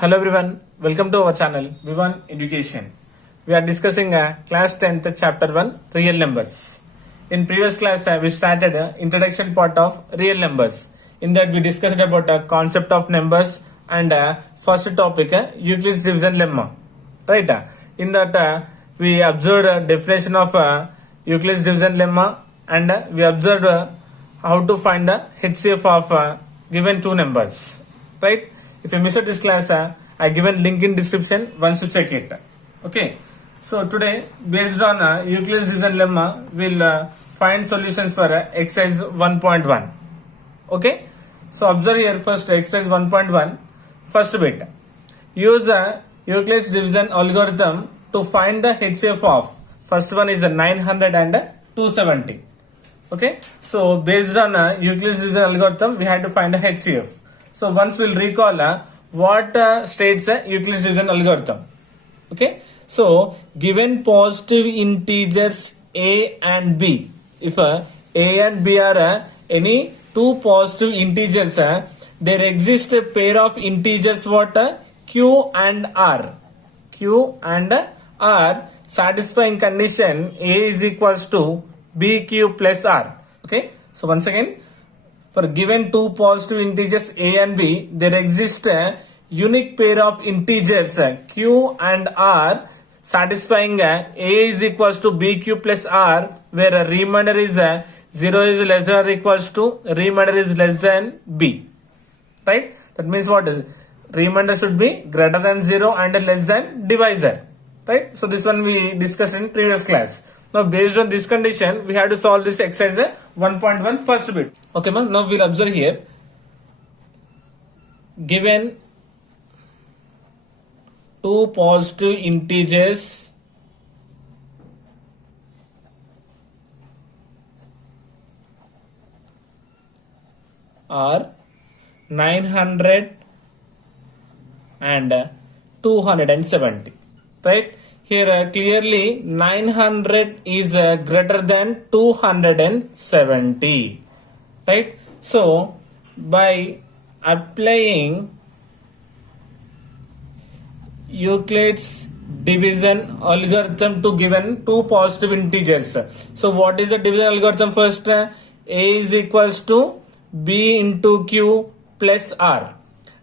Hello everyone, welcome to our channel V1 Education. We are discussing class 10th chapter 1 real numbers. In previous class we started introduction part of real numbers. In that we discussed about concept of numbers and first topic Euclid's division lemma. Right? In that we observed definition of Euclid's division lemma and we observed how to find the HCF of given two numbers. Right? If you missed this class, I given link in description once you check it. Okay. So today, based on Euclid's division lemma, we'll find solutions for exercise 1.1. Okay. So observe here first exercise 1.1. First bit. Use Euclid's division algorithm to find the HCF of. First one is the 900 and 270. Okay. So based on Euclid's division algorithm, we had to find the HCF. So once we'll recall what states Euclid's division algorithm. Okay. So given positive integers a and b, if a and b are any two positive integers, there exists a pair of integers what q and r. Q and r satisfying condition a is equals to bq plus r. Okay. So once again, for given two positive integers a and b, there exists a unique pair of integers q and r satisfying a is equals to bq plus r, where a remainder is 0 is less than or equals to remainder is less than b. Right? That means what is remainder should be greater than 0 and less than divisor. Right? So this one we discussed in previous class. Now based on this condition, we have to solve this exercise 1.1 first bit. Okay, man. Now we'll observe here. Given two positive integers are 900 and 270. Right? Here clearly 900 is greater than 270. Right? So by applying Euclid's division algorithm to given two positive integers. So what is the division algorithm first? A is equals to b into q plus r.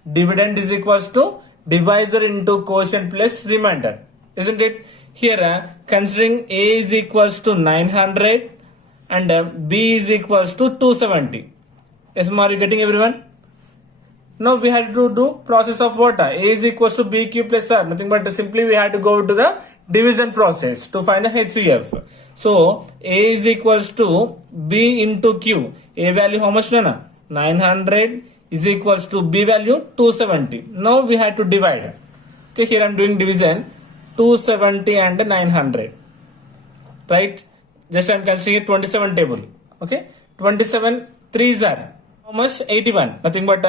Dividend is equals to divisor into quotient plus remainder. Isn't it? Here considering a is equals to 900 and b is equals to 270. Yes, are you getting everyone? Now we had to do process of what? A is equals to bq plus r. Nothing but simply we had to go to the division process to find a HCF. So a is equals to b into q. A value how much? 900 is equals to b value 270. Now we had to divide. Okay, here I am doing division 270 and 900. Right? Just I am considering 27 table. Okay? 27 3s are how much? 81. Nothing but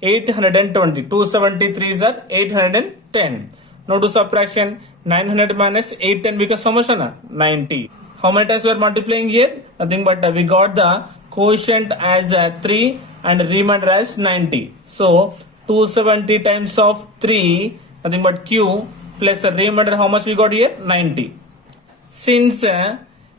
820. 273s are 810. Now do subtraction. 900 minus 810 becomes how much? 90. How many times we are multiplying here? Nothing but we got the quotient as 3 and remainder as 90. So 270 times of 3, nothing but q plus remainder how much we got here? 90. Since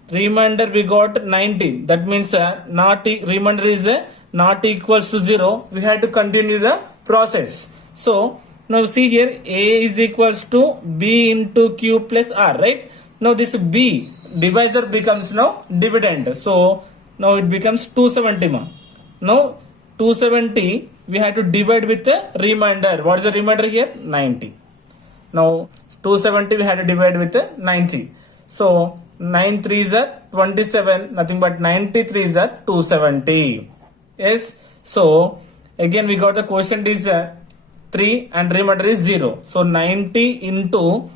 remainder we got 90, that means remainder is not equals to 0, we had to continue the process. So now see here a is equals to b into q plus r, right? Now this b divisor becomes now dividend. So now it becomes 270. Now 270 we have to divide with the remainder. What is the remainder here? 90. Now 270 we had to divide with 90. So 9 3s are 27. Nothing but 93s are 270. Yes. So again we got the quotient is 3 and remainder is 0. So 90 into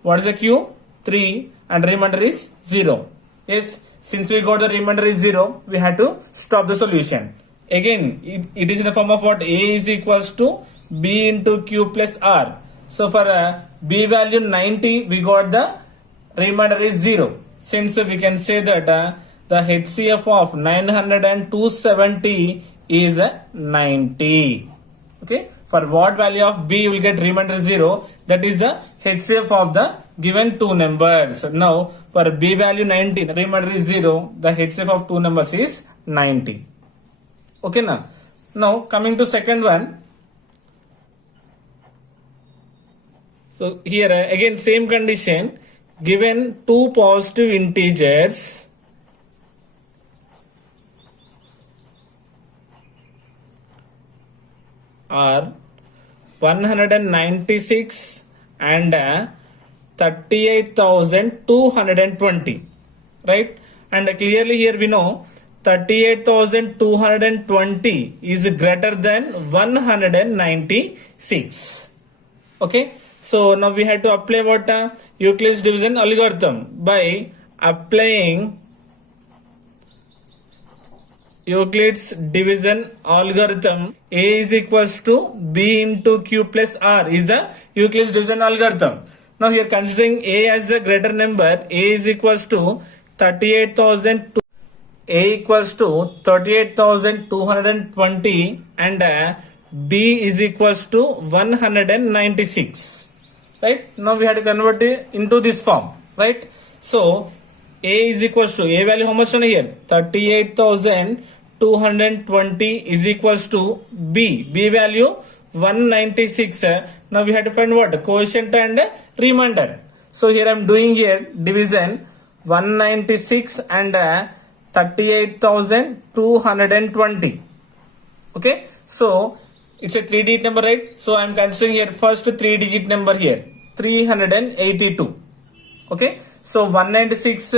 what is the q? 3 and remainder is 0. Yes. Since we got the remainder is 0, we had to stop the solution. Again it is in the form of what? A is equals to b into q plus r. So for b value 90, we got the remainder is 0. Since we can say that the HCF of 900 and 270 is 90. Okay. For what value of b you will get remainder 0, that is the HCF of the given two numbers. Now for b value 19, remainder is 0, the HCF of two numbers is 90. Okay now. Now coming to second one. So here again same condition, given two positive integers are 196 and 38,220, right? And clearly here we know 38,220 is greater than 196. Okay, so now we have to apply what Euclid's division algorithm. By applying Euclid's division algorithm, A is equals to B into Q plus R is the Euclid's division algorithm. Now here considering A as a greater number, A is equals to 38,220 and B is equals to 196. Right? Now we have to convert it into this form. Right? So A is equals to, A value how much on here? 38,220 is equals to B. B value 196. Now we have to find what? Quotient and remainder. So here I am doing here division 196 and 38,220. Okay. So it's a 3-digit number, right? So I am considering here first 3-digit number here, 382. Okay. So 196,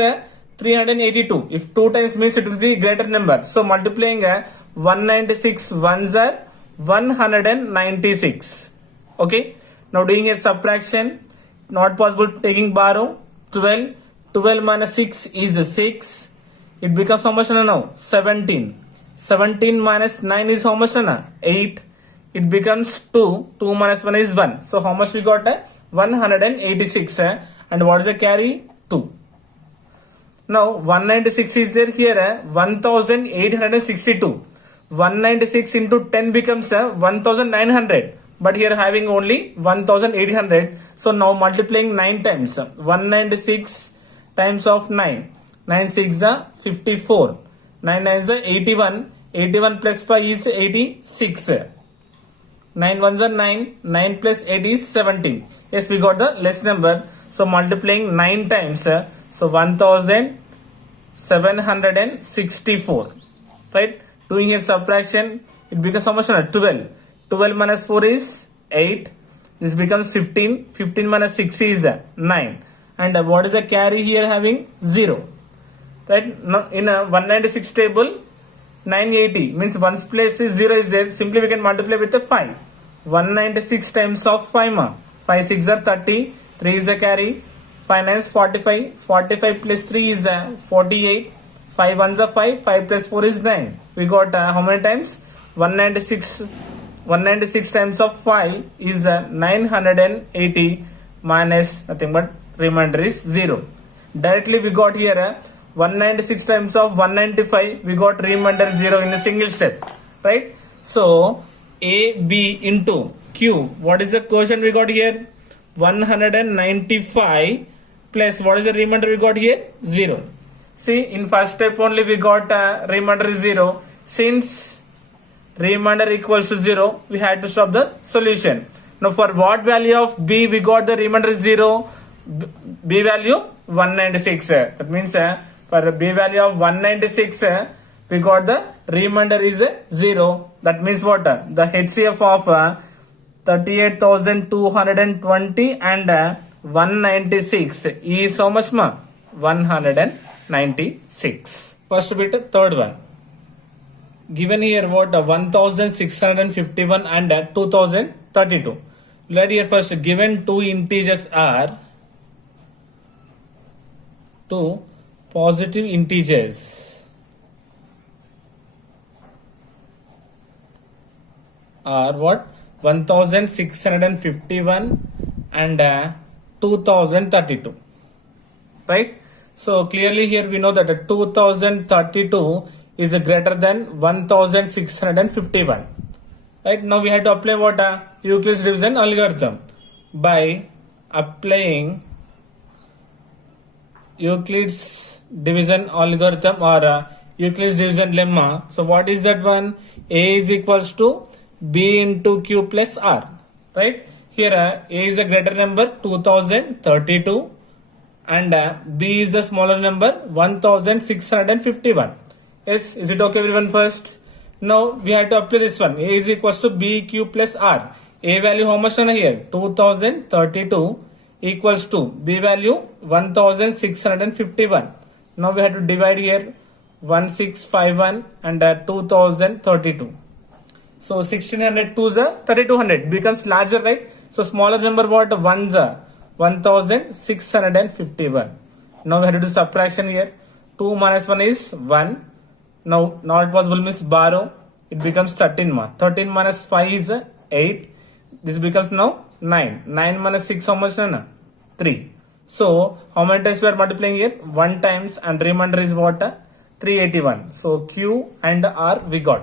382. If 2 times means it will be greater number. So multiplying 196 ones are 196. Okay. Now doing a subtraction, not possible taking borrow. 12. 12 minus 6 is 6. It becomes how much now? 17. 17 minus 9 is how much now? 8. It becomes 2. 2 minus 1 is 1. So how much we got? 186. And what is the carry? 2. Now 196 is there here, 1862. 196 into 10 becomes 1900. But here having only 1800. So now multiplying 9 times. 196 times of 9. 9 6 are 54. 9 9 is 81. 81 plus 5 is 86. 9 1s are 9. 9 plus 8 is 17. Yes, we got the less number. So multiplying 9 times. So 1764. Right? Doing here subtraction. It becomes how much? 12. 12 minus 4 is 8. This becomes 15. 15 minus 6 is 9. And what is the carry here having? 0. Right? Now in a 196 table, 980 means 1's place is 0 is there. Simply we can multiply with a 5. 196 times of 5 ma. 5 6 are 30. 3 is the carry. 5 9 is 45. 45 plus 3 is 48. 5 1s are 5. 5 plus 4 is 9. We got how many times? 196 times of 5 is 980 minus nothing but remainder is 0. Directly we got here 196 times of 195, we got remainder 0 in a single step. Right? So A, B into Q. What is the quotient we got here? 195 plus what is the remainder we got here? 0. See, in first step only we got remainder 0. Since remainder equals to 0, we had to stop the solution. Now for what value of B we got the remainder 0? B value 196. That means for B value of 196 we got the remainder is 0. That means what? The HCF of 38,220 and 196 is how much ma? 196. First bit, third one. Given here what? 1651 and 2032. Let here first given two integers are two positive integers are what? 1651 and 2032. Right? So clearly here we know that 2032 is greater than 1651. right? Now we have to apply what? Euclid's division algorithm. By applying Euclid's division algorithm or Euclid's division lemma. So what is that one? A is equals to B into Q plus R, right? Here A is the greater number 2032 and B is the smaller number 1651. Yes, is it okay everyone first? Now we have to apply this one. A is equals to B Q plus R. A value how much here? 2032 equals to B value 1651. Now we have to divide here 1651 and 2032. So 1600 2 is 3200 becomes larger, right? So smaller number what? 1 is 1651. Now we have to do subtraction here. 2 minus 1 is 1. Now not possible means borrow. It becomes 13 ma. 13 minus 5 is 8. This becomes now 9. 9 minus 6 how much? 3. So how many times we are multiplying here? 1 times and remainder is what? 381. So Q and R we got.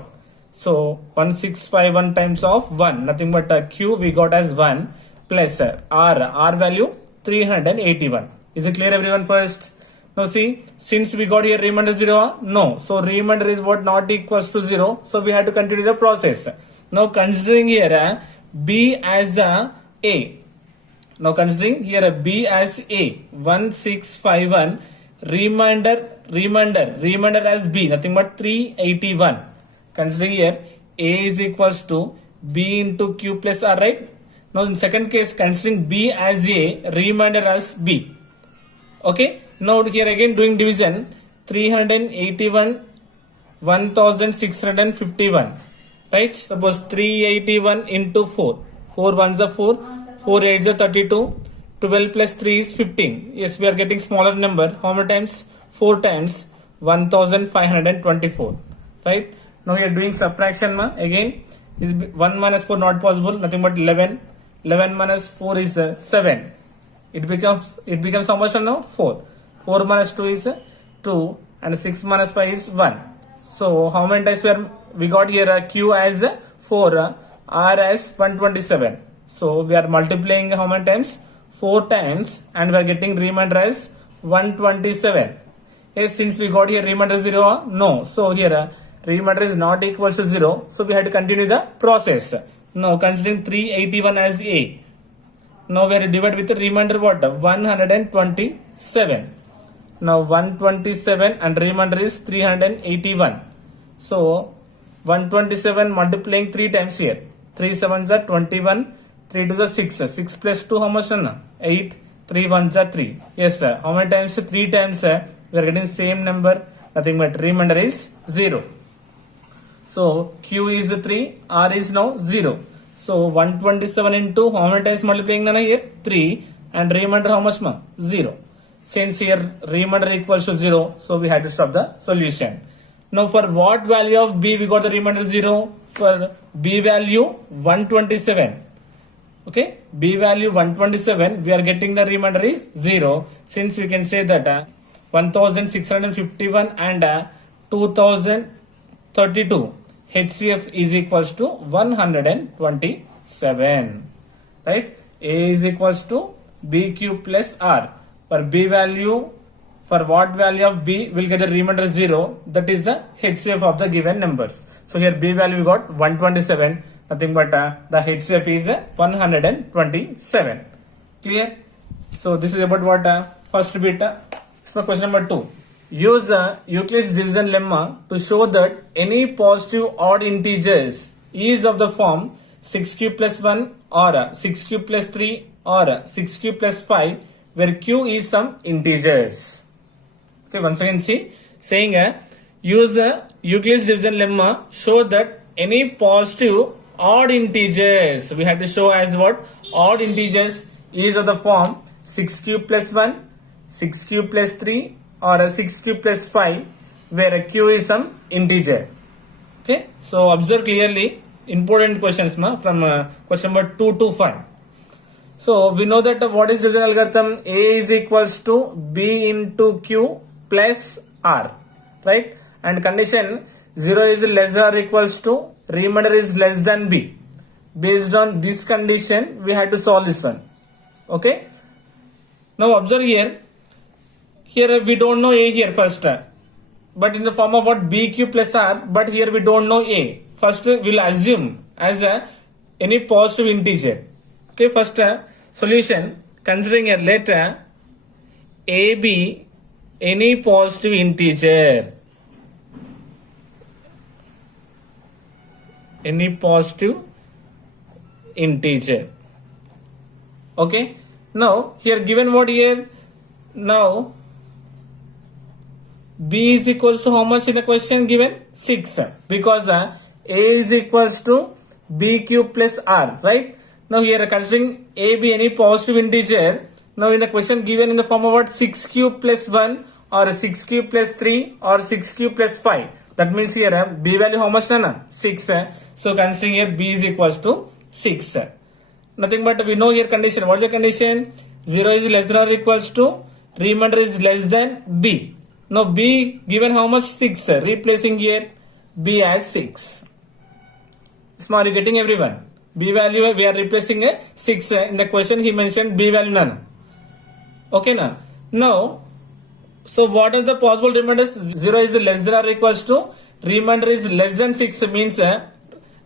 So 1651 times of 1 nothing but Q we got as 1 plus R value 381. Is it clear everyone first? Now see, since we got here remainder 0, no. So remainder is what? Not equals to 0. So we have to continue the process. Now considering here B as A. Now considering here B as A, 1651, remainder as B, nothing but 381. Considering here A is equals to B into Q plus R, right? Now in second case, considering B as A, remainder as B. Okay. Now here again doing division, 381, 1651. Right? Suppose 381 into 4. 4 ones are 4. 4 8s are 32. 12 plus 3 is 15. Yes, we are getting smaller number. How many times? 4 times 1524. Right? Now we are doing subtraction again. Is 1 minus 4 not possible. Nothing but 11. 11 minus 4 is 7. It becomes how much now? 4. 4 minus 2 is 2 and 6 minus 5 is 1. So how many times we got here Q as 4, R as 127. So we are multiplying how many times? 4 times and we are getting remainder as 127. Yes, since we got here remainder 0, no. So here remainder is not equal to 0. So we have to continue the process. Now considering 381 as A. Now we are divided with the remainder what? 127. Now 127 and remainder is 381. So 127 multiplying 3 times here. 3 7s are 21. 3 2s are 6. 6 plus 2 how much? 8. 3 1s are 3. Yes sir. How many times? 3 times we are getting same number. Nothing but remainder is 0. So Q is 3. R is now 0. So 127 into how many times multiplying here? 3 and remainder how much? 0. Since here remainder equals to 0, so we had to stop the solution. Now for what value of B we got the remainder 0? For B value 127. Okay, B value 127, we are getting the remainder is 0. Since we can say that 1651 and 2032 HCF is equals to 127. Right? A is equals to BQ plus R. For B value, for what value of B will get the remainder 0, that is the HCF of the given numbers. So here B value we got 127, nothing but the HCF is 127. Clear? So this is about what first bit. This is my question number 2. Use Euclid's division lemma to show that any positive odd integers is of the form 6q plus 1 or 6q plus 3 or 6q plus 5 where q is some integers. Okay, once again see, saying use Euclid's division lemma, show that any positive odd integers, we have to show as what? Odd integers is of the form 6q plus 1, 6q plus 3 or 6q plus 5 where q is some integer. Okay, so observe clearly important questions from question number 2 to 5. So we know that what is division algorithm? A is equals to B into Q plus R, right? And condition 0 is less than or equals to, remainder is less than b. Based on this condition, we had to solve this one. Okay. Now observe here. Here we don't know a here first, but in the form of what, bq plus r. But here we don't know a. First we'll assume as any positive integer. Okay. First solution considering a letter a b any positive integer. Any positive integer. Okay. Now here given what here? Now b is equals to how much in the question given? 6, because a is equals to bq plus r, right? Now here considering a be any positive integer. Now in the question given in the form of what, 6q plus 1 or 6q plus 3 or 6q plus 5. That means here b value how much na? 6. So considering here b is equals to 6. Nothing but we know here condition. What is the condition? 0 is less than or equals to, remainder is less than b. Now b given how much? 6. Replacing here b as 6. Are you getting everyone? B value we are replacing a 6. In the question he mentioned b value none. Okay now. Now, so what are the possible remainders? 0 is less than or equals to, remainder is less than 6 means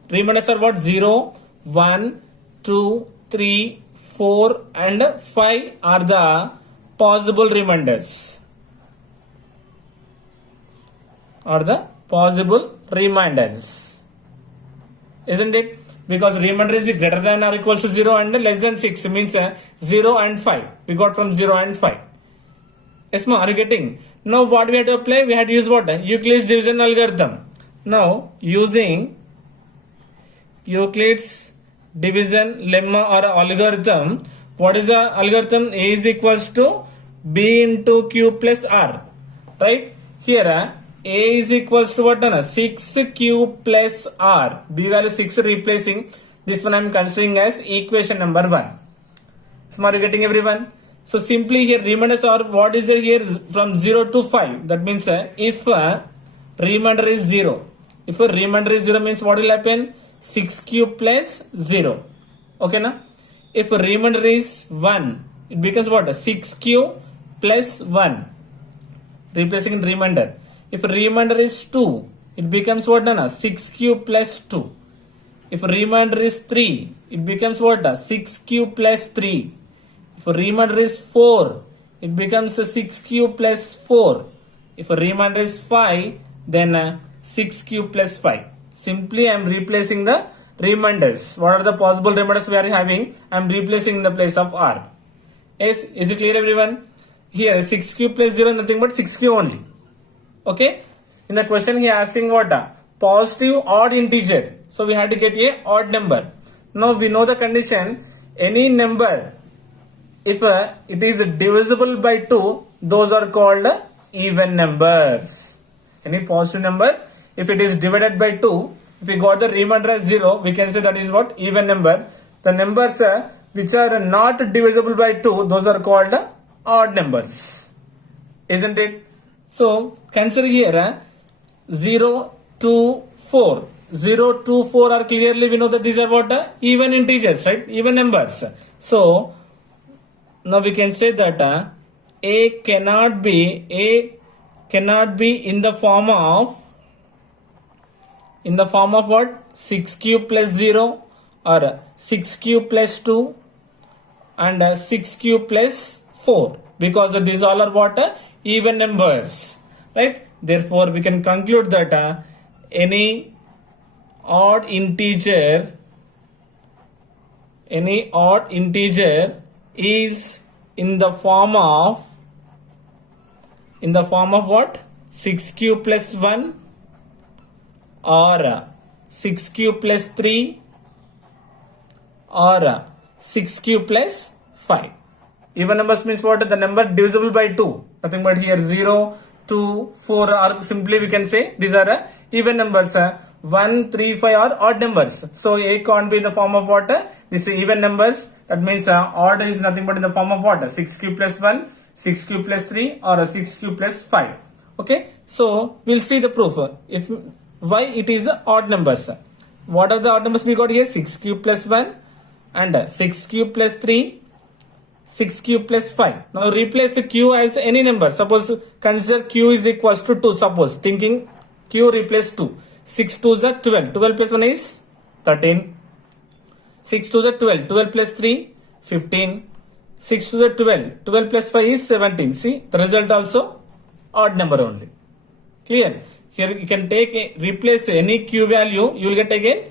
remainders are what? 0, 1, 2, 3, 4 and 5 are the possible remainders. Are the possible remainders. Isn't it? Because remainder is greater than or equals to 0 and less than 6 means 0 and 5. We got from 0 and 5. Yes, ma, are you getting? Now what we had to apply? We had to use what? Euclid's division algorithm. Now using Euclid's division lemma or algorithm, what is the algorithm? A is equals to b into q plus r. Right? Here a is equals to what? 6q plus r. B value 6 replacing. This one I am considering as equation number 1. So are you getting everyone? So simply here remainders are what is here from 0 to 5. That means if remainder is 0. If a remainder is 0 means what will happen? 6q plus 0. Okay na? If remainder is 1, it becomes what? 6q plus 1. Replacing in remainder. If remainder is 2, it becomes what? 6q plus 2. If remainder is 3, it becomes what? 6q plus 3. If remainder is 4, it becomes 6q plus 4. If remainder is 5, then 6q plus 5. Simply I am replacing the remainders. What are the possible remainders we are having? I am replacing in the place of r. Yes, is it clear everyone? Here 6q plus 0 nothing but 6q only. Okay. In the question he asking what? Positive odd integer. So we had to get a odd number. Now we know the condition. Any number, if it is divisible by 2, those are called even numbers. Any positive number, if it is divided by 2, if we got the remainder as 0, we can say that is what? Even number. The numbers which are not divisible by 2, those are called odd numbers. Isn't it? So consider here 0 to 4. 0 to 4 are clearly we know that these are what? Even integers, right? Even numbers. So now we can say that a cannot be in the form of what? 6q plus 0 or 6q plus 2 and 6q plus 4, because these all are what? Even numbers, right? Therefore we can conclude that any odd integer is in the form of what? 6q plus 1 or 6q plus 3 or 6q plus 5. Even numbers means what? The number divisible by 2. Nothing but here 0, 2, 4 or simply we can say these are even numbers. 1, 3, 5 are odd numbers. So a can't be in the form of what? This is even numbers. That means odd is nothing but in the form of what? 6q plus 1, 6q plus 3 or 6q plus 5. Okay. So we'll see the proof. If Why it is odd numbers? What are the odd numbers we got here? 6 cube plus 1 and 6 cube plus 3, 6 cube plus 5. Now replace q as any number. Suppose consider q is equals to 2. Suppose thinking q replace 2. 6 2 is 12. 12 plus 1 is 13. 6 2 is 12. 12 plus 3, 15. 6 2 is 12. 12 plus 5 is 17. See, the result also odd number only. Clear? Here you can take replace any q value, you will get again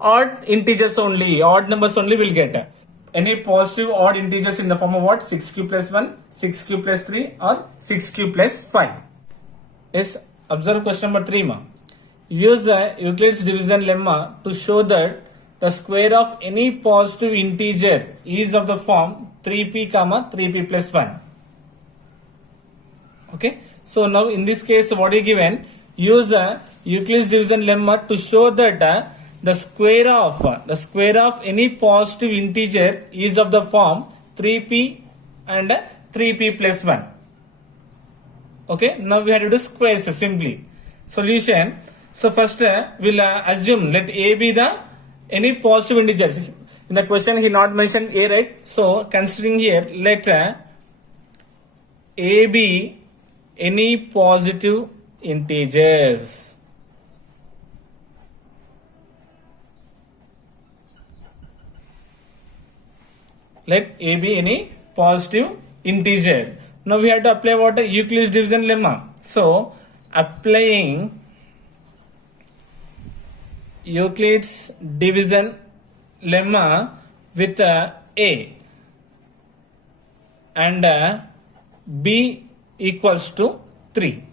odd integers only, odd numbers only will get. Any positive odd integers in the form of what? 6 cube plus 1, 6 cube plus 3 or 6 cube plus 5. Yes, observe question number 3 ma. Use Euclid's division lemma to show that the square of any positive integer is of the form 3p comma 3p plus 1. Okay, so now in this case what is given? Use Euclid's division lemma to show that the square of any positive integer is of the form 3p and 3p plus 1. Okay, now we have to do squares simply. Solution. So first we'll assume let a be the any positive integer. In the question he not mentioned a, right? So considering here let a be any positive integers. Let a be any positive integer. Now we have to apply what? Euclid's division lemma. So applying Euclid's division lemma with a and b equals to 3.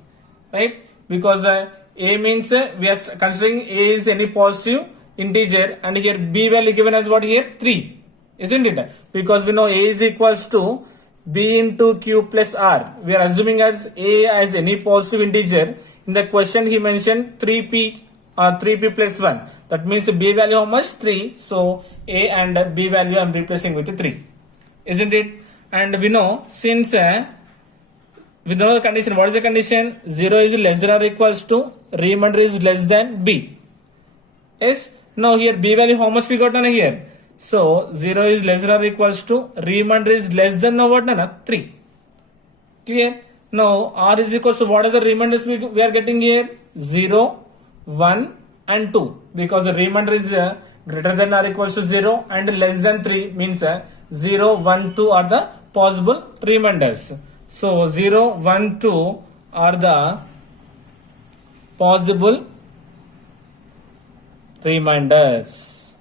Right? Because a means we are considering a is any positive integer and here b value given as what here? 3. Isn't it? Because we know a is equals to b into q plus r. We are assuming as a as any positive integer. In the question he mentioned 3p or 3p plus 1. That means b value how much? 3. So a and b value I am replacing with 3. Isn't it? And we know since with another condition, what is the condition? 0 is less than or equals to remainder is less than b. Yes. Now here b value how much we got on here? So 0 is less than or equals to remainder is less than now what na 3. Clear? Now r is equals to what are the remainders we are getting here? 0, 1 and 2. Because the remainder is greater than or equals to 0 and less than 3 means 0, 1, 2 are the possible remainders. So 0, 1, 2 are the possible remainders.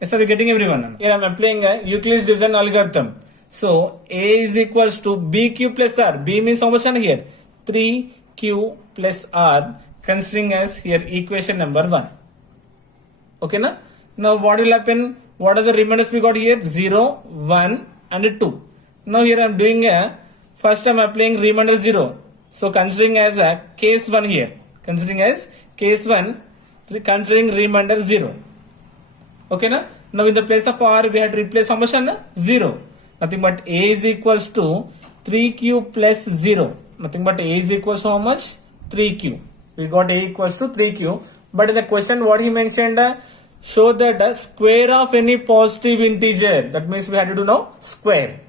Yes, are you getting everyone? Here I am applying Euclid's division algorithm. So a is equals to bq plus r. B means how much here? 3q plus r, considering as here equation number 1. Okay na? Now what will happen? What are the remainders we got here? 0, 1 and 2. Now here I am doing first I am applying remainder 0. So considering as case 1 here. Considering as case 1, considering remainder 0. Okay na? Now in the place of r we have to replace how much? 0. Nothing but a is equals to 3q plus 0. Nothing but a is equals to how much? 3q. We got a equals to 3q. But in the question what he mentioned, show that square of any positive integer. That means we have to do now square.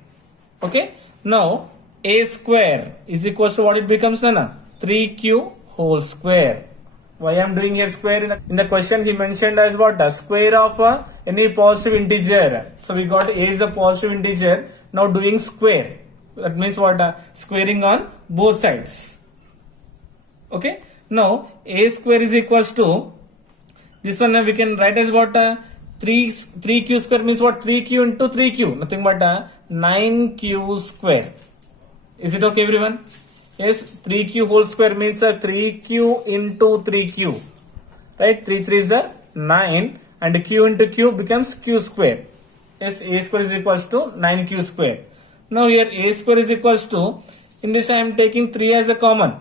Okay. Now a square is equals to what it becomes na? 3q whole square. Why I am doing here square? In the question he mentioned as what? Square of any positive integer. So we got a is a positive integer. Now doing square. That means what? Squaring on both sides. Okay. Now a square is equals to this one we can write as what? 3q square means what? 3q into 3q. Nothing but 9q square. Is it okay everyone? Yes, 3q whole square means 3q into 3q. Right? 3 3 is 9 and q into q becomes q square. Yes, a square is equals to 9q square. Now here a square is equals to, in this I am taking 3 as a common.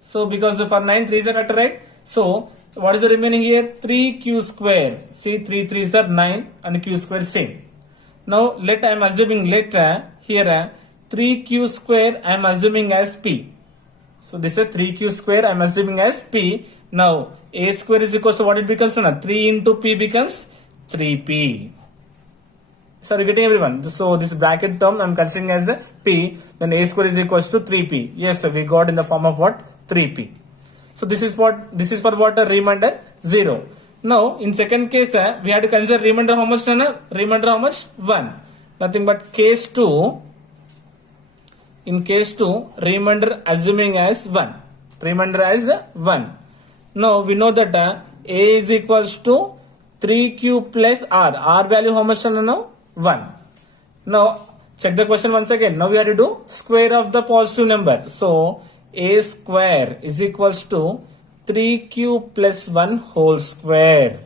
So because for 9 3 is a factor, right? So what is the remaining here? 3q square. See 3 3 is 9 and q square same. Now let I am assuming here 3q square I am assuming as p. So this is 3q square I'm assuming as p. Now a square is equals to what it becomes now? 3 into p becomes 3p. So are you getting everyone? So this bracket term I'm considering as a p, then a square is equals to 3p. Yes, we got in the form of what? 3p. So this is for what? A remainder 0. Now in second case we have to consider remainder how much? Remainder how much? 1. Nothing but case 2. In case 2, remainder assuming as 1. Remainder as 1. Now we know that a is equals to 3q plus r. R value how much now? 1. Now check the question once again. Now we have to do square of the positive number. So a square is equals to 3q plus 1 whole square.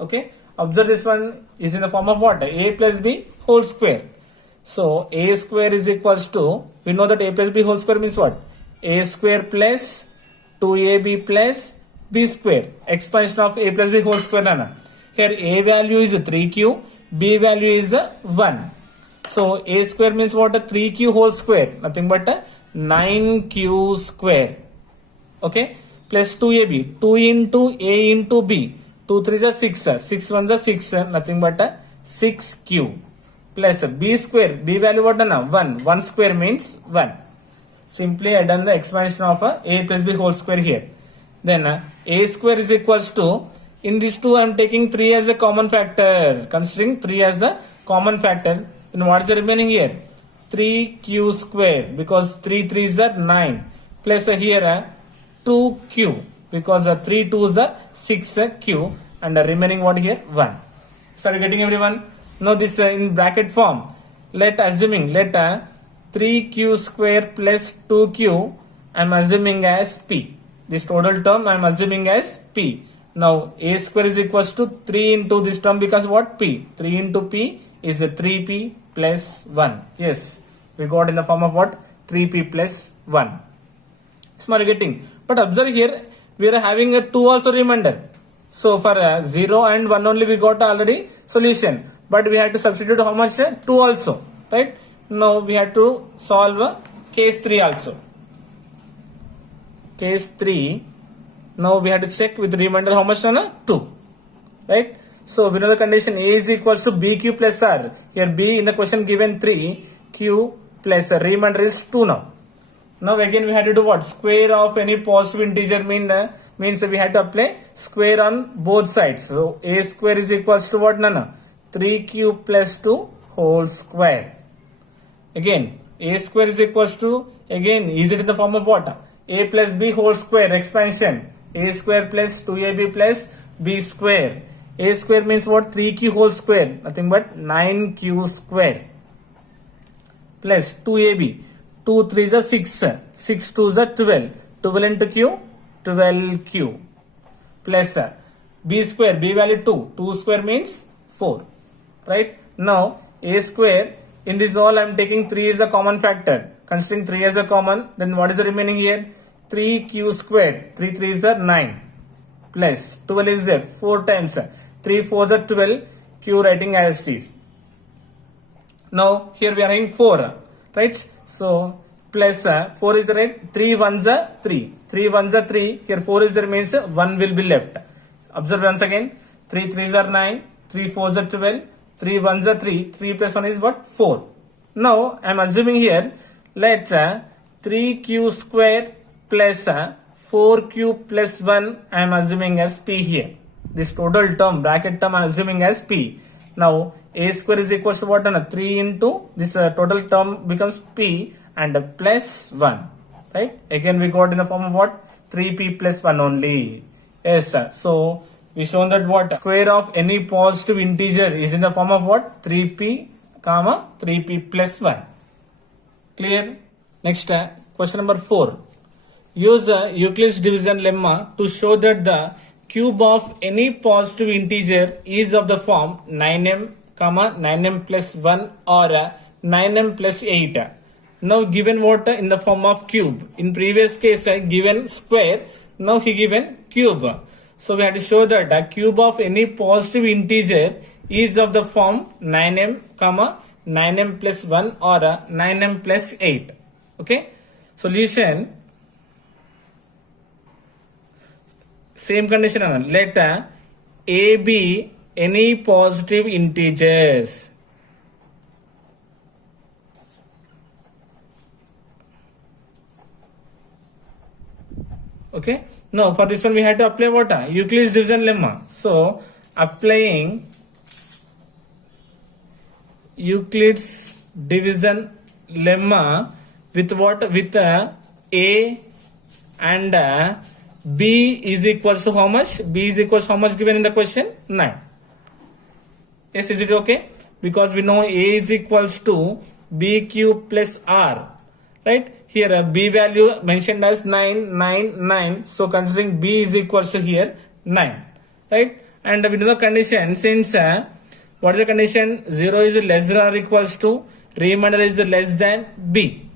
Okay. Observe this one is in the form of what? A plus b whole square. So a square is equals to, we know that a plus b whole square means what? A square plus 2ab plus b square. Expansion of a plus b whole square. Nana. Here a value is 3q, b value is 1. So a square means what? 3q whole square. Nothing but 9q square. Okay. Plus 2ab. 2 into a into b. 2 3 is 6. 6 1 is 6. Nothing but 6q. Plus b square. B value what? 1. 1 square means 1. Simply I done the expansion of a plus b whole square here. Then a square is equals to, in these two I am taking 3 as a common factor. Considering 3 as a common factor. Then what is the remaining here? 3q square, because 3 3s are 9. Plus here 2q, because 3 2s are 6q, and remaining what here? 1. So are you getting everyone? Now this in bracket form, let 3q square plus 2q I am assuming as p. This total term I am assuming as p. Now a square is equals to 3 into this term, because what? P. 3 into p is 3p plus 1. Yes, we got in the form of what? 3p plus 1. Smart getting. But observe here, we are having a 2 also remainder. So for 0 and 1 only we got already solution. But we have to substitute how much? 2 also. Right? Now we have to solve case 3 also. Case 3. Now we have to check with remainder how much? 2. Right? So we know the condition a is equals to bq plus r. Here b in the question given 3, q plus remainder is 2 now. Now again we have to do what? Square of any positive integer means we have to apply square on both sides. So a square is equals to what? 3q plus 2 whole square. Again a square is equals to, again is it in the form of what? A plus b whole square expansion. A square plus 2ab plus b square. A square means what? 3q whole square. Nothing but 9q square. Plus 2ab. 2 3 is 6. 6 2 is 12. 12 into q. 12q. Plus b square. B value 2. 2 square means 4. Right? Now a square. In this all I am taking 3 is a common factor. Considering 3 as a common, then what is the remaining here? 3q square. 3 3 is 9. Plus 12 is there. 4 times. 3 4 is 12. Q writing as it is. Now here we are having 4. Right? So plus 4 is right. 3 1s are 3. 3 1s are 3. Here 4 is there means 1 will be left. Observe once again. 3 3s are 9. 3 4s are 12. 3 1s are 3. 3 plus 1 is what? 4. Now I am assuming here, let 3q square plus 4q plus 1 I am assuming as p here. This total term, bracket term I am assuming as p. Now a square is equals to what? 3 into this total term becomes p and plus 1. Right? Again we got in the form of what? 3p plus 1 only. Yes, sir. So we shown that what? Square of any positive integer is in the form of what? 3p comma 3p plus 1. Clear? Next question number 4. Use the Euclid's division lemma to show that the cube of any positive integer is of the form 9m comma 9m plus 1 or 9m plus 8. Now given what? In the form of cube. In previous case given square. Now he given cube. So we have to show that the cube of any positive integer is of the form 9m comma 9m plus 1 or 9m plus 8. Okay. Solution. same condition let a be any positive integers. Okay, now for this one we had to apply what? Euclid's division lemma. So applying Euclid's division lemma with what? With a and b is equals to how much? B is equals to how much given in the question? 9. Yes, is it okay? Because we know a is equals to b cube plus r, right? Here b value mentioned as 9, 9, 9. So considering b is equals to here 9, right? And we know the condition, since what is the condition? 0 is less than or equals to, remainder is less than b.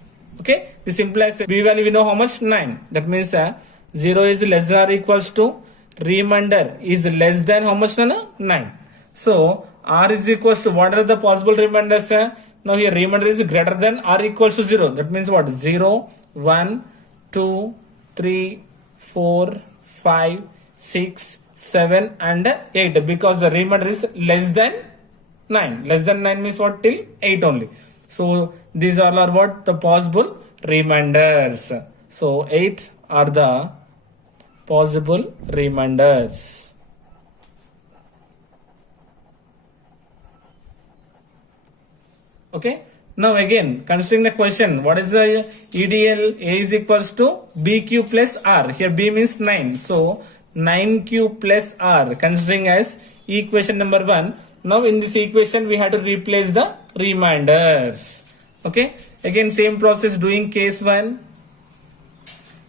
Okay, this implies b value we know how much? 9. That means 0 is less than or equals to, remainder is less than how much? 9. So r is equals to, what are the possible remainders? Now here remainder is greater than or equals to 0. That means what? 0, 1, 2, 3, 4, 5, 6, 7 and 8, because the remainder is less than 9. Less than 9 means what? Till 8 only. So these all are what? The possible remainders. So 8 are the possible remainders. Okay, now again considering the question, what is the EDL? A is equals to b cube plus r. Here b means 9, so 9 cube plus r considering as equation number 1. Now in this equation we have to replace the remainders. Okay, again same process doing case 1.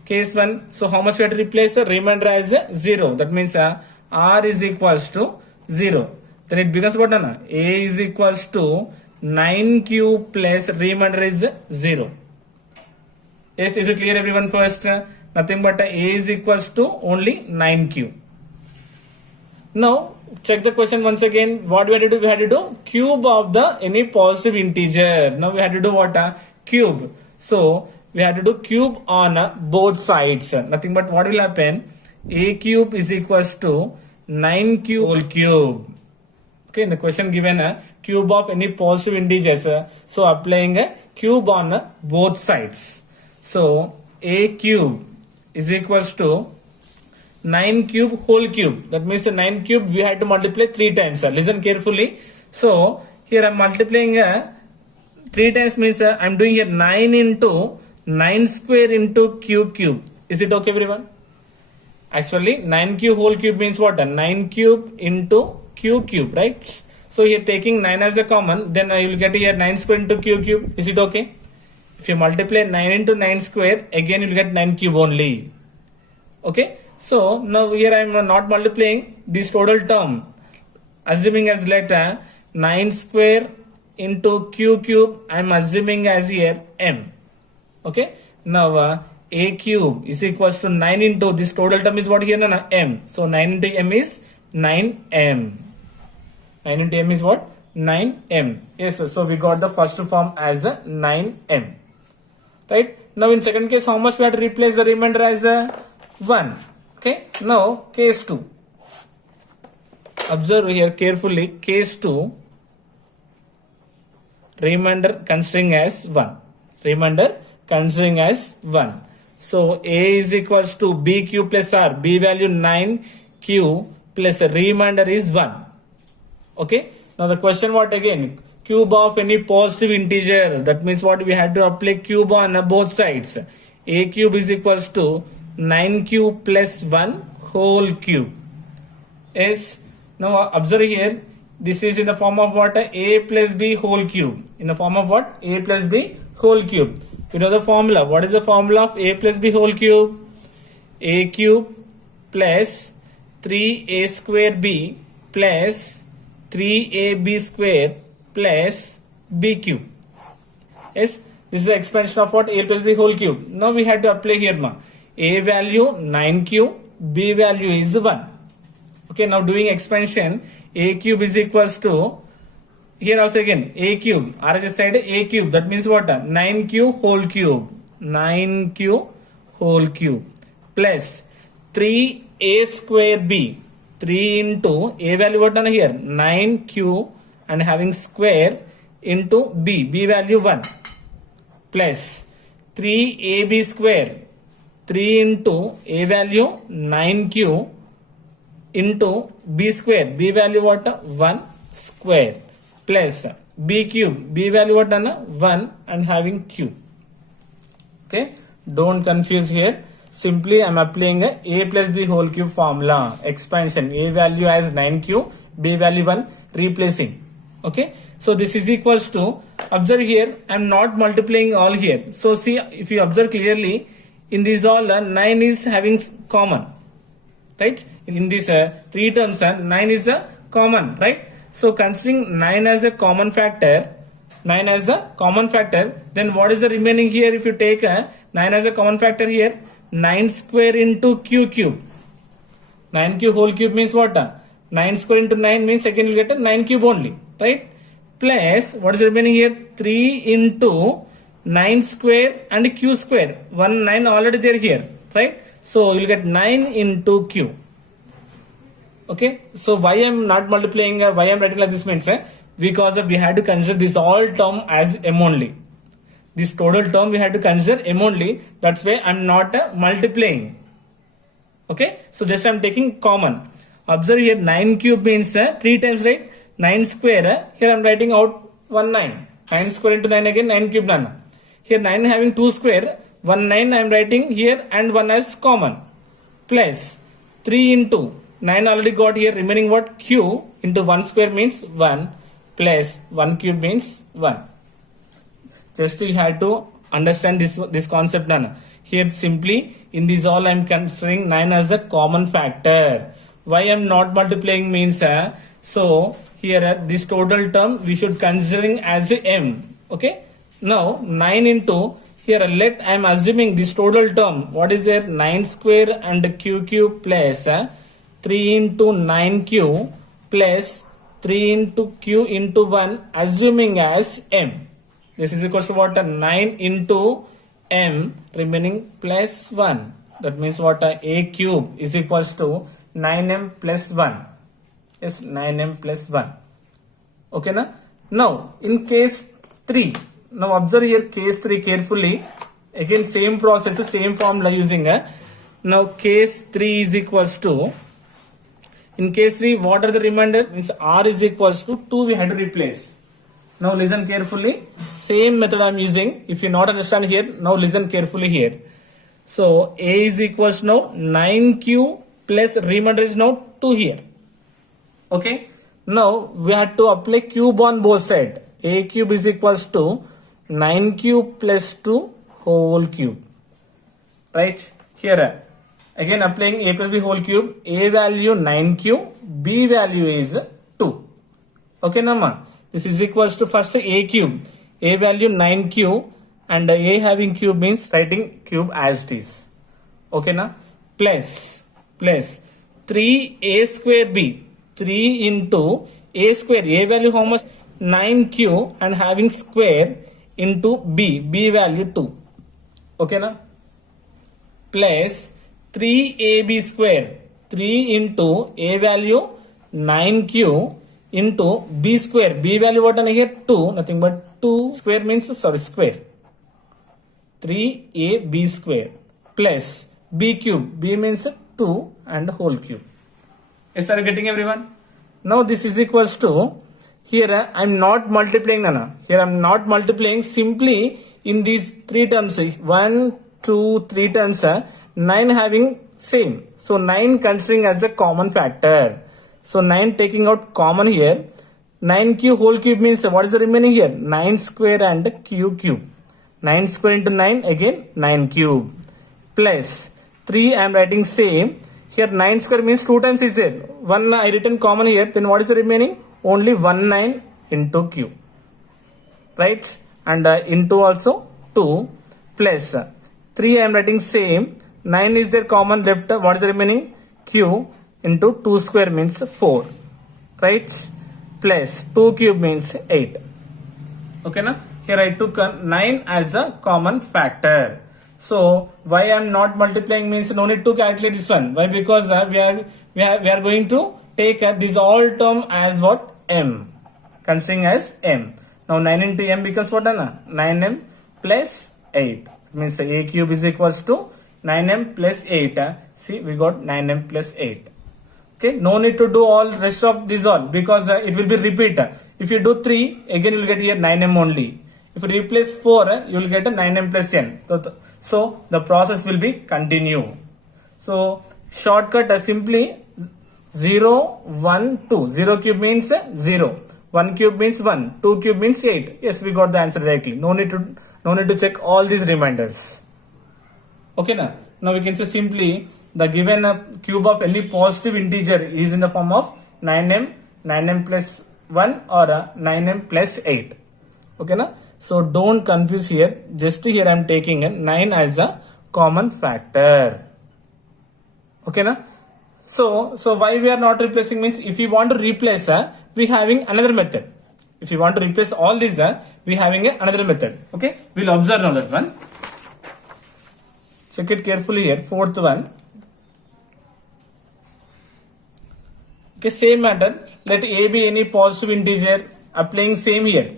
Case 1, so how much we have to replace? The remainder as 0. That means r is equals to 0. Then it becomes what? A is equals to 9 cube plus remainder is 0. Yes, is it clear everyone? First, nothing but a is equals to only 9 cube. Now check the question once again. What we had to do? We had to do cube of the any positive integer. Now we had to do what? Cube. So we had to do cube on both sides. Nothing but what will happen? A cube is equals to 9 cube whole cube. Okay, in the question given a cube of any positive integers, so applying a cube on both sides. So a cube is equals to 9 cube whole cube. That means 9 cube we had to multiply 3 times. Listen carefully. So here I am multiplying 3 times, means I am doing here 9 into 9 square into cube. Is it okay everyone? Actually 9 cube whole cube means what? 9 cube into cube, right? So here taking 9 as a common, then you will get here 9 square into cube. Is it okay? If you multiply 9 into 9 square, again you will get 9 cube only. Okay, so now here I am not multiplying this total term, assuming as letter 9 square into cube, I am assuming as here m. Okay, now a cube is equals to 9 into this total term is what here? M. So 9 into m is 9m. 9 into m is what? 9m. Yes, so we got the first form as a 9m. Right? Now in second case, how much we have to replace the remainder as a 1? Okay. Now case 2. Observe here carefully. Case 2. Remainder considering as 1. Remainder considering as 1. So a is equals to b cube plus r. B value 9q plus remainder is 1. Okay, now the question what again? Cube of any positive integer. That means what? We had to apply cube on both sides. A cube is equals to 9q plus 1 whole cube. Yes, now observe here, this is in the form of what? A plus b whole cube. In the form of what? A plus b whole cube. You know the formula. What is the formula of a plus b whole cube? A cube plus 3a square b plus 3ab square plus b cube. Yes, this is the expansion of what? A plus b whole cube. Now we had to apply here a value 9q, b value is 1. Okay, now doing expansion, a cube is equals to, here also again a cube, RHS side a cube, that means what? 9q whole cube, 9q whole cube plus 3 a square b. 3 into a value what done here? 9q and having square into b value 1 plus 3ab square. 3 into a value 9q into b square. B value what? 1 square plus b cube. B value what done? 1 and having cube. Okay. Don't confuse here. Simply I am applying a plus b whole cube formula. Expansion. A value as 9q. B value 1. Replacing. Okay. So this is equals to, observe here, I am not multiplying all here. So see, if you observe clearly, in these all 9 is having common. Right. In these 3 terms 9 is a common. Right. So considering 9 as a common factor, then what is the remaining here? If you take 9 as a common factor here, 9 square into q cube. 9q whole cube means what? 9 square into 9 means again you get a 9 cube only. Right? Plus, what is remaining here? 3 into 9 square and q square. 1 9 already there here. Right? So, you will get 9 into q. Okay? So, why I am not multiplying, why I am writing like this means, because we had to consider this all term as m only. This total term we had to consider m only. That's why I am not multiplying. Okay? So, just I am taking common. Observe here 9 cube means 3 times, right? 9 square, here I am writing out 1 9. 9 square into 9 again, 9 cube none. Here 9 having 2 square, 1 9 I am writing here and 1 as common. Plus 3 into 9 already got here, remaining what? Q into 1 square means 1 plus 1 cube means 1. Just you have to understand this concept none. Here simply in this all I am considering 9 as a common factor. Why I am not multiplying means so here this total term we should considering as a m. Okay. Now 9 into here let I am assuming this total term. What is there? 9 square and q cube plus 3 into 9q plus 3 into q into 1 assuming as m. This is equal to what? 9 into m remaining plus 1. That means what? A cube is equals to 9m plus 1. Yes, 9m plus 1. Okay, na? Now, in case 3, now observe here case 3 carefully. Again, same process, same formula using. Now, case 3 is equals to, in case 3, what are the remainder? Means r is equals to 2 we had to replace. Now, listen carefully. Same method I am using. If you not understand here, now listen carefully here. So, a is equals to now 9q plus remainder is now 2 here. Okay. Now we have to apply cube on both sides. A cube is equals to 9q plus 2 whole cube. Right. Here again applying a plus b whole cube. A value 9q. B value is 2. Okay, Nama. This is equals to first a cube. A value 9q and a having cube means writing cube as it is. Okay, na? Plus 3a square b. 3 into a square. A value how much? 9q and having square into b. B value 2. Okay, na? Plus 3ab square. 3 into a value 9q into b square. B value what on here? 2. Nothing but 2 square means square. 3ab square plus b cube. B means 2 and whole cube. Yes, are you getting everyone? Now this is equals to, here I am not multiplying Nana. Here I am not multiplying, simply in these 3 terms, 1, 2, 3 terms, 9 having same. So 9 considering as a common factor. So 9 taking out common here. 9q whole cube means what is the remaining here? 9 square and q cube. 9 square into 9 again 9 cube. Plus 3 I am writing same. Here 9 square means 2 times is there. 1 I written common here. Then what is the remaining? Only 1 9 into q. Right? And into also 2 plus 3 I am writing same. 9 is there common left. What is the remaining? Q into 2 square means 4. Right? Plus 2 cube means 8. Okay, na? Here I took 9 as a common factor. So why I am not multiplying means no need to calculate this one. Why? Because we are going to take this all term as what? M. Considering as M. Now 9 into M becomes what? 9M plus 8. Means A cube is equals to 9M plus 8. See, we got 9M plus 8. Okay, no need to do all rest of this all because it will be repeat. If you do 3, again you will get here 9M only. If you replace 4, you will get a 9M plus n. So the process will be continue. So shortcut simply 0, 1, 2. 0 cube means 0. 1 cube means 1. 2 cube means 8. Yes, we got the answer directly. No need to check all these reminders. Okay, now we can say simply the given cube of any positive integer is in the form of 9m plus 1 or 9m plus 8. Okay, so don't confuse here. Just here I am taking 9 as a common factor. Okay, so why we are not replacing means if you want to replace we having another method. If you want to replace all these we having another method. Okay, we'll observe now that one. Check it carefully here. Fourth one. Okay, same matter. Let a be any positive integer. Applying same here.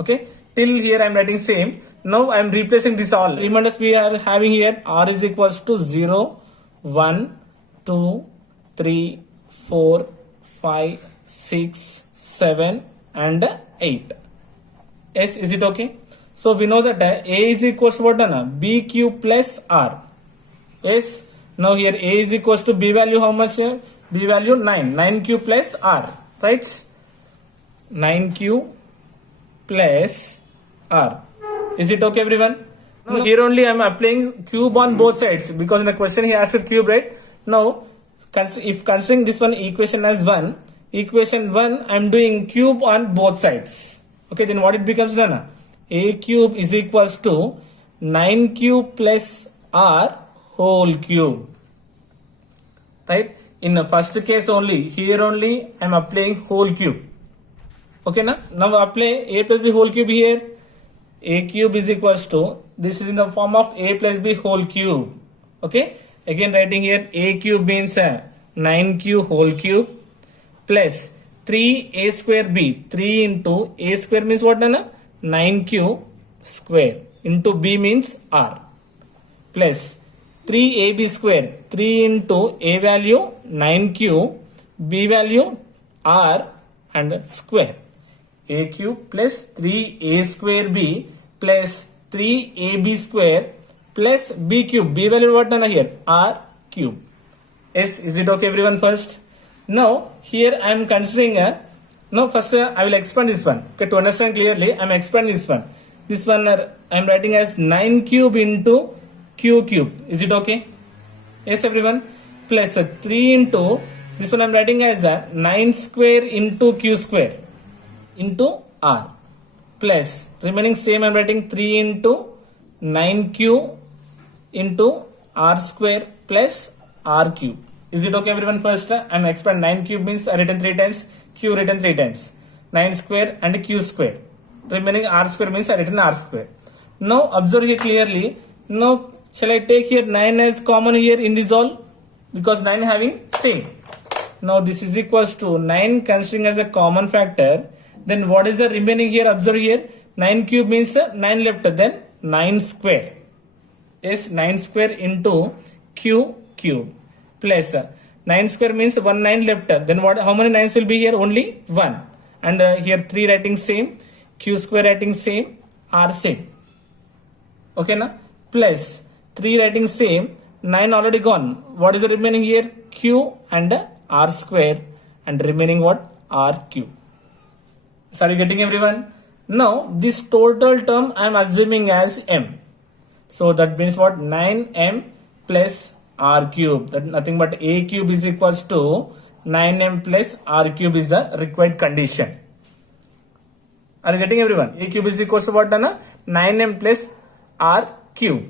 Okay, till here I am writing same. Now I am replacing this all. Reminders we are having here. R is equals to 0, 1, 2, 3, 4, 5, 6, 7 and 8. Yes, is it okay? So we know that A is equals to what? B cube plus R. Yes. Now here A is equals to B value how much here? B value 9. 9 cube plus R. Right? 9 cube plus R. Is it okay everyone? Now here only I am applying cube on both sides because in the question he asked cube, right? Now if considering this one equation as 1, equation 1 I am doing cube on both sides. Okay, then what it becomes then? A cube is equals to 9 cube plus R whole cube. Right? In the first case only, here only I am applying whole cube. Okay, now apply A plus B whole cube here. A cube is equals to, this is in the form of A plus B whole cube. Okay, again writing here A cube means 9 cube whole cube plus 3A square B. 3 into A square means what? 9 cube square into B means R plus 3AB square. 3 into A value 9 cube, B value R and square. A cube plus 3A square B plus 3AB square plus B cube. B value what here? R cube. Yes, is it okay everyone first? Now here I am considering now first I will expand this one. Okay, to understand clearly I am expanding this one. This one I am writing as 9 cube into Q cube. Is it okay? Yes everyone. Plus 3 into, this one I am writing as 9 square into Q square into R plus remaining same I am writing 3 into 9Q into R square plus R cube. Is it okay everyone? First I am expand 9 cube means I written 3 times, Q written 3 times, 9 square and Q square. Remaining R square means I written R square. Now observe here clearly. Now shall I take here 9 as common here in this all? Because 9 having same. Now this is equals to 9 considering as a common factor. Then what is the remaining here? Observe here. 9 cube means 9 left. Then 9 square. Yes, 9 square into Q cube plus 9 square means 1 9 left. Then what? How many 9s will be here? Only 1. And here 3 writing same. Q square writing same. R same. Okay na? Plus 3 writing same. 9 already gone. What is the remaining here? Q and R square. And remaining what? R cube. So are you getting everyone? Now this total term I am assuming as M. So that means what? 9M plus R cube. That nothing but A cube is equals to 9M plus R cube is the required condition. Are you getting everyone? A cube is equals to what? 9M plus R cube.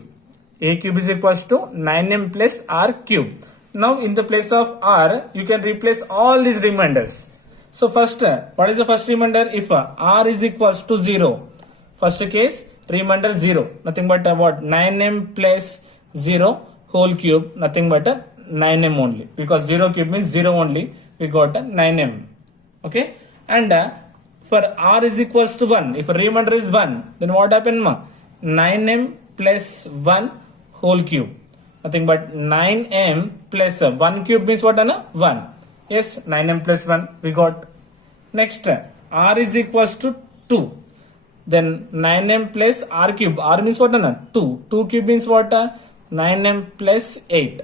A cube is equals to 9M plus R cube. Now in the place of R you can replace all these remainders. So first, what is the first remainder? If R is equals to 0, first case, remainder 0, nothing but what, 9m plus 0 whole cube, nothing but 9m only, because 0 cube means 0 only, we got 9m. Okay, and for r is equals to 1, if remainder is 1, then what happened ma, 9m plus 1 whole cube, nothing but 9m plus 1 cube means what, 1. Yes, 9m plus 1 we got. Next, r is equals to 2, then 9m plus r cube, r means what, 2, 2 cube means what, 9m plus 8.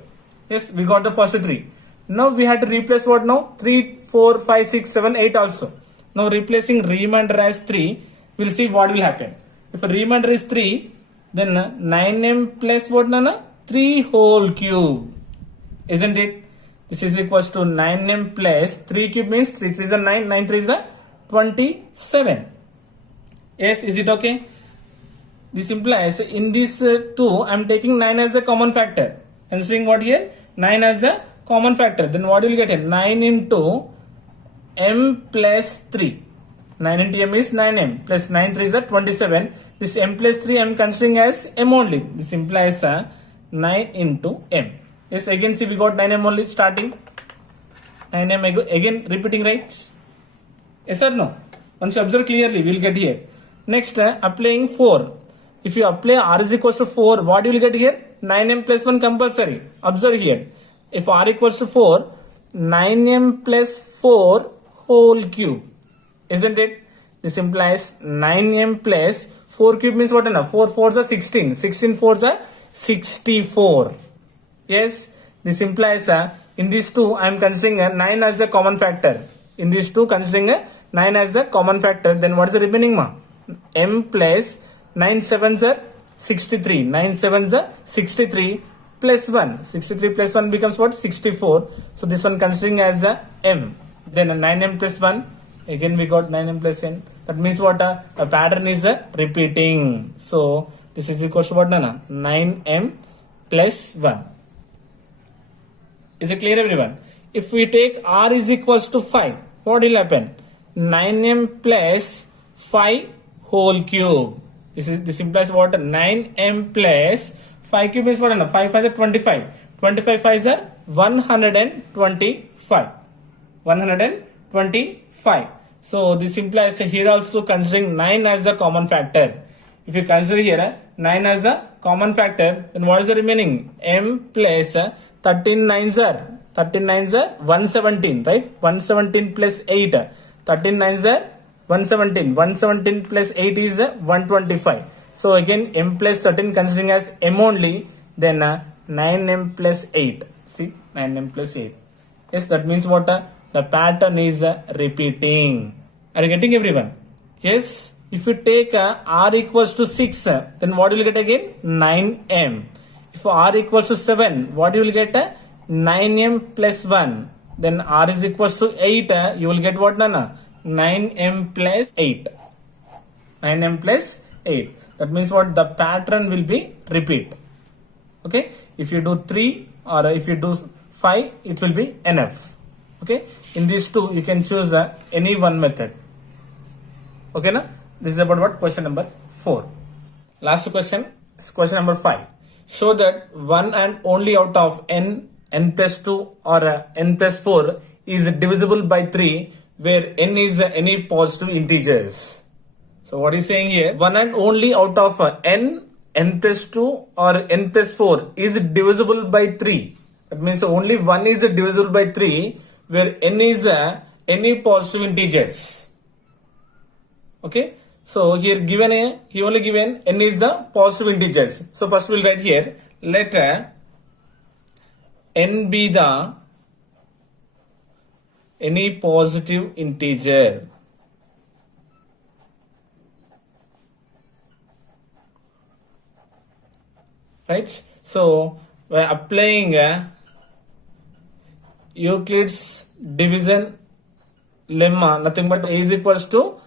Yes, we got the first 3. Now we had to replace what now, 3, 4, 5, 6, 7, 8 also. Now replacing remainder as 3, we'll see what will happen. If remainder is 3, then 9m plus what, 3 whole cube, isn't it? This is equals to 9m plus 3 cube means 3 3 is a 9, 9 3 is a 27. Yes, is it okay? This implies in this 2, I am taking 9 as the common factor. And seeing what here? 9 as the common factor. Then what will you get here? 9 into m plus 3. 9 into m is 9m plus 9 3 is a 27. This m plus 3 I am considering as m only. This implies 9 into m. Yes, again see we got 9m only starting. 9m again repeating, right? Yes or no? Once you observe clearly, we will get here. Next, applying 4. If you apply r is equals to 4, what you will get here? 9m plus 1 compulsory. Observe here. If r equals to 4, 9m plus 4 whole cube. Isn't it? This implies 9m plus 4 cube means what? 4 4s are 16. 16 4s are 64. Yes, this implies in these two I am considering 9 as the common factor. In these two considering 9 as the common factor, then what is the remaining ma? M plus 9 7s are 63. 9 7s are 63 plus 1. 63 plus 1 becomes what? 64. So this one considering as m. Then 9m plus 1. Again we got 9m plus n. That means what? A pattern is repeating. So this is equal to what? 9m plus 1. Is it clear, everyone? If we take r is equals to 5, what will happen? 9m plus 5 whole cube. This implies what? 9m plus 5 cube is what? 5 5 is 25. 25 5 is 125. 125. So this implies here also considering 9 as a common factor. If you consider here 9 as a common factor, then what is the remaining? M plus 13 9s are 117, right? 117 plus 8. 13 9s are 117. 117 plus 8 is 125. So again m plus 13 considering as m only, then 9m plus 8. See, 9m plus 8. Yes, that means what? The pattern is repeating. Are you getting, everyone? Yes. If you take r equals to 6, then what will you get again? 9m. If r equals to 7, what you will get? 9m plus 1. Then r is equals to 8, you will get what? 9m plus 8. 9m plus 8. That means what? The pattern will be repeat. Okay. If you do 3 or if you do 5, it will be enough. Okay. In these two, you can choose any one method. Okay, na? This is about what? Question number 4. Last question is question number 5. Show that one and only out of n plus 2 or n plus 4 is divisible by 3 where n is any positive integers. So what is saying here? One and only out of n plus 2 or n plus 4 is divisible by 3. That means only one is divisible by 3 where n is any positive integers. Okay. So here given he only given n is the positive integers. So first we'll write here, let n be the any positive integer. Right. So by applying Euclid's division lemma, nothing but a is equals to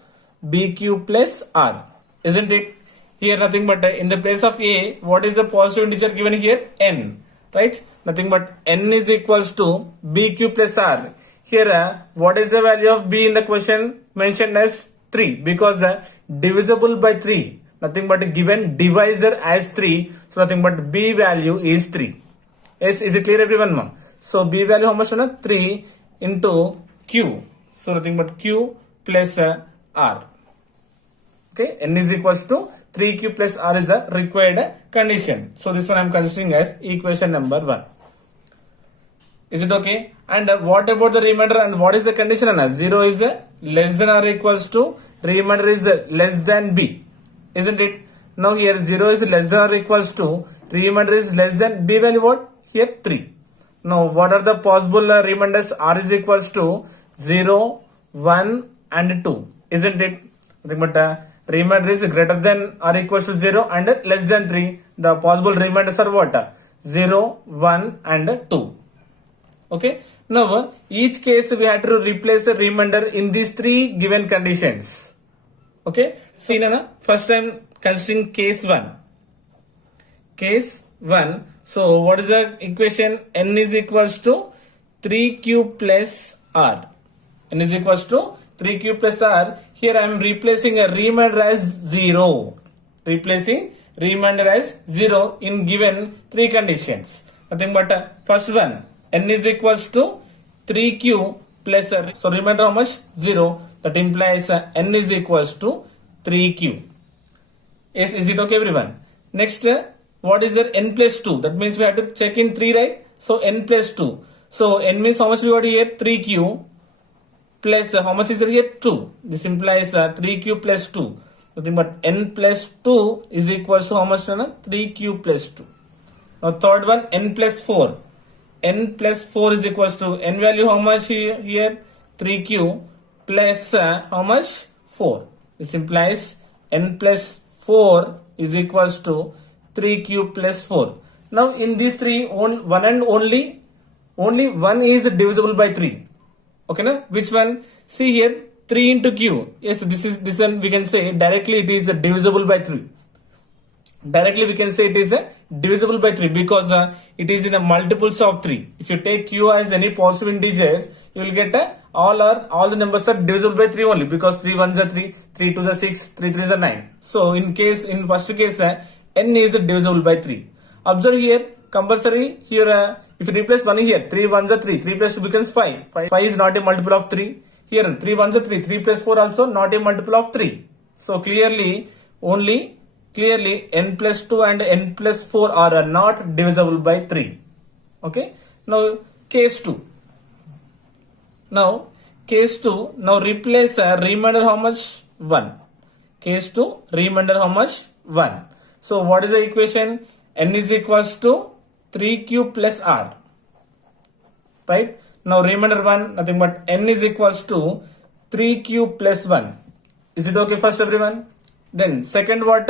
bq plus r, isn't it? Here nothing but in the place of a, what is the positive integer given here? N, right? Nothing but n is equals to bq plus r. Here what is the value of b in the question? Mentioned as 3, because divisible by 3. nothing but given divisor as 3. So nothing but B value is 3. Yes, is it clear everyone, ma'am? So B value how much? 3 into Q. So nothing but Q plus R. Okay, N is equals to 3Q plus R is a required condition. So this one I am considering as equation number 1. Is it okay? And what about the remainder and what is the condition? 0 is less than or equals to, remainder is less than B. Isn't it? Now here 0 is less than or equals to, remainder is less than B value what? Here 3. Now what are the possible remainders? R is equals to 0, 1 and 2. Isn't it? But remainder is greater than or equals to 0 and less than 3. The possible remainders are what? 0, 1 and 2. Okay. Now each case we have to replace a remainder in these 3 given conditions. Okay. See Nana, first time considering case 1. Case 1. So what is the equation? N is equals to 3Q plus R. N is equals to 3Q plus R. Here I am replacing a remainder as 0. Replacing remainder as 0 in given 3 conditions. Nothing but first one. N is equals to 3Q plus R. So remainder how much? 0. That implies N is equals to 3Q. Yes, is it okay everyone? Next, what is there? N plus 2. That means we have to check in 3, right? So N plus 2. So N means how much we got here? 3Q plus how much is there here? 2. This implies 3Q plus 2. Nothing but N plus 2 is equals to how much? 3Q plus 2. Now third one, N plus 4. N plus 4 is equals to, N value how much here? 3Q plus how much? 4. This implies N plus 4 is equals to 3Q plus 4. Now in these 3, one and only one is divisible by 3. Okay, na? Which one? See here, 3 into Q. Yes, this one we can say directly it is divisible by 3. Directly we can say it is divisible by 3 because it is in a multiples of 3. If you take Q as any positive integers, you will get all the numbers are divisible by 3 only, because 3 1s are 3, 3 2s are 6, 3 3s are 9. So in first case N is divisible by 3. Observe here, compulsory here, if you replace 1 here, 3 1s are 3, 3 plus 2 becomes 5. 5 is not a multiple of 3. Here 3 1s are 3, 3 plus 4 also not a multiple of 3. So clearly N plus 2 and N plus 4 are not divisible by 3. Okay. Now case 2. Now replace remainder how much? 1. Case 2, remainder how much? 1. So what is the equation? N is equals to 3Q plus R. Right. Now remainder 1, nothing but N is equals to 3Q plus 1. Is it okay first everyone? Then second what?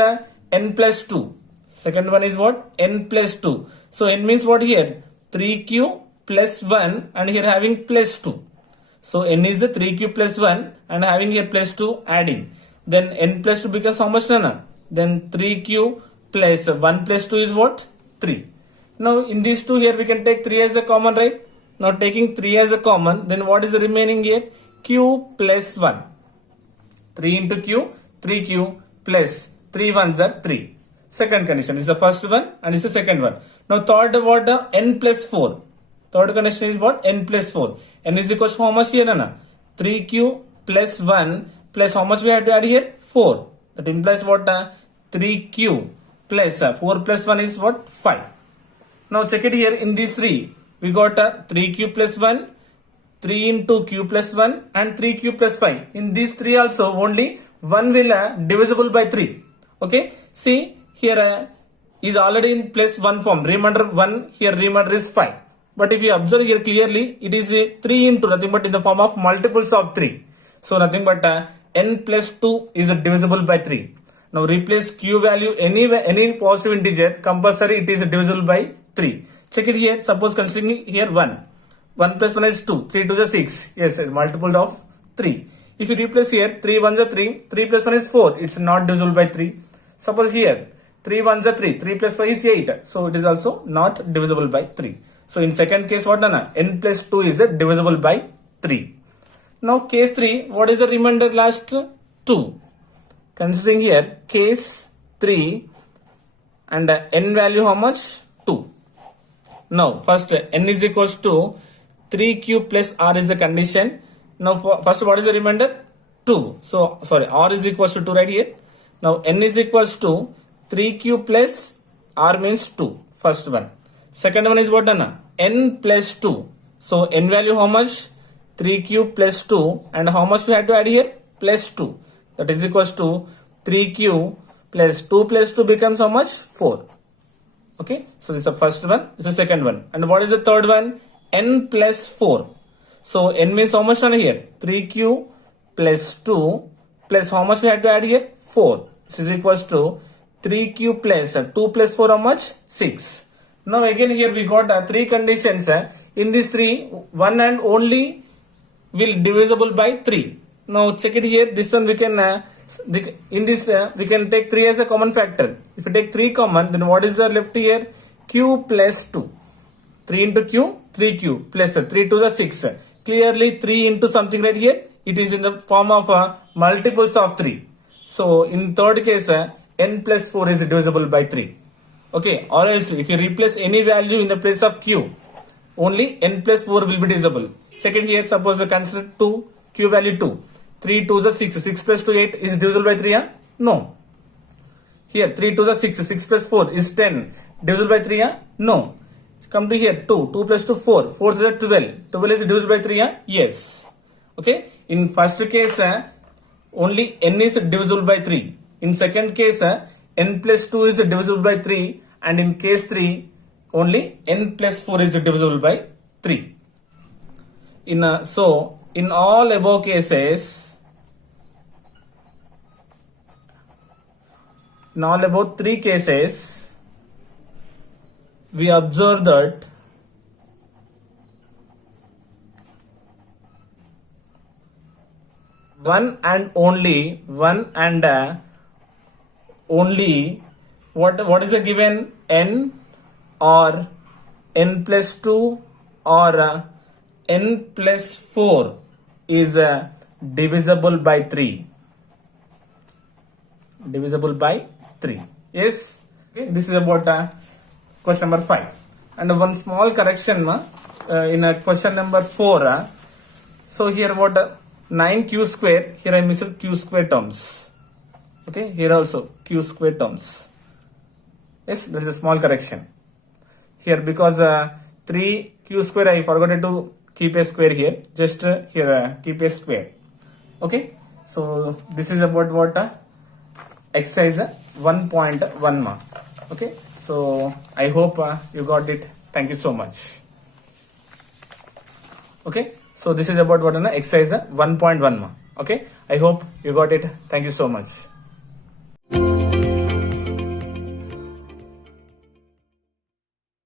N plus 2. Second one is what? N plus 2. So N means what here? 3Q plus 1 and here having plus 2. So N is the 3Q plus 1 and having here plus 2 adding. Then N plus 2 becomes how much? Then 3Q plus 1 plus 2 is what? 3. Now in these two here we can take 3 as a common, right? Now taking 3 as a common, then what is the remaining here? Q plus 1. 3 into Q, 3Q plus 3 1s are 3. Second condition is the first one and is the second one. Now third what? N plus 4. Third condition is what? N plus 4. N is equals to how much here? 3Q plus 1 plus how much we have to add here? 4. That implies what? 3Q plus 4 plus 1 is what? 5. Now check it here in these 3. We got 3Q plus 1, 3 into Q plus 1 and 3Q plus 5. In these 3 also only 1 will divisible by 3. Okay. See here is already in plus 1 form. Remainder 1, here remainder is 5. But if you observe here clearly, it is 3 into nothing but in the form of multiples of 3. So nothing but N plus 2 is divisible by 3. Now replace Q value any positive integer, compulsory it is divisible by 3. Check it here. Suppose considering here 1. 1 plus 1 is 2. 3 2 is 6. Yes, multiple of 3. If you replace here 3 1s are 3. 3 plus 1 is 4. It's not divisible by 3. Suppose here 3 1s are 3. 3 plus 5 is 8. So it is also not divisible by 3. So in second case what? N plus 2 is divisible by 3. Now case 3. What is the remainder last? 2. Considering here case 3 and n value how much? 2. Now first n is equals to 3q plus r is the condition. Now first what is the remainder? 2. So sorry, r is equals to 2 right here. Now n is equals to 3q plus r means 2. First one. Second one is what done? N plus 2. So n value how much? 3q plus 2 and how much we have to add here? Plus 2. That is equals to 3q plus 2 plus 2 becomes how much? 4. Okay. So this is the first one. This is the second one. And what is the third one? N plus 4. So n means how much on here? 3q plus 2 plus how much we have to add here? 4. This is equals to 3q plus 2 plus 4 how much? 6. Now again here we got 3 conditions. In these 3, one and only will divisible by 3. Now check it here. This one we can in this we can take 3 as a common factor. If you take 3 common, then what is left here? Q plus 2. 3 into q, 3q plus 3 to the 6. Clearly 3 into something right here. It is in the form of multiples of 3. So in third case, n plus 4 is divisible by 3. Okay, or else if you replace any value in the place of q, only n plus 4 will be divisible. Check it here. Suppose consider 2, q value 2. 3 to the 6. 6 plus 2, 8 is divisible by 3. No. Here 3 to the 6. 6 plus 4 is 10. Divisible by 3. No. Come to here 2. 2 plus 2, 4. 4 is 12. 12 is divisible by 3. Yes. Okay. In first case, only n is divisible by 3. In second case, n plus 2 is divisible by 3. And in case 3, only n plus 4 is divisible by 3. So in all above cases, in all above 3 cases, we observe that one and only what is the given? N or n plus 2 or n plus 4 is divisible by 3. Divisible by 3. Yes. Okay. This is about question number 5. And one small correction in question number 4. So here what 9q square. Here I missed q square terms. Okay. Here also q square terms. Yes. There is a small correction here because 3q square I forgot to keep a square here. Just here keep a square. Okay. So this is about what exercise 1.1 mark. Okay. So I hope you got it. Thank you so much. Okay. So this is about what exercise 1.1 mark. Okay. I hope you got it. Thank you so much.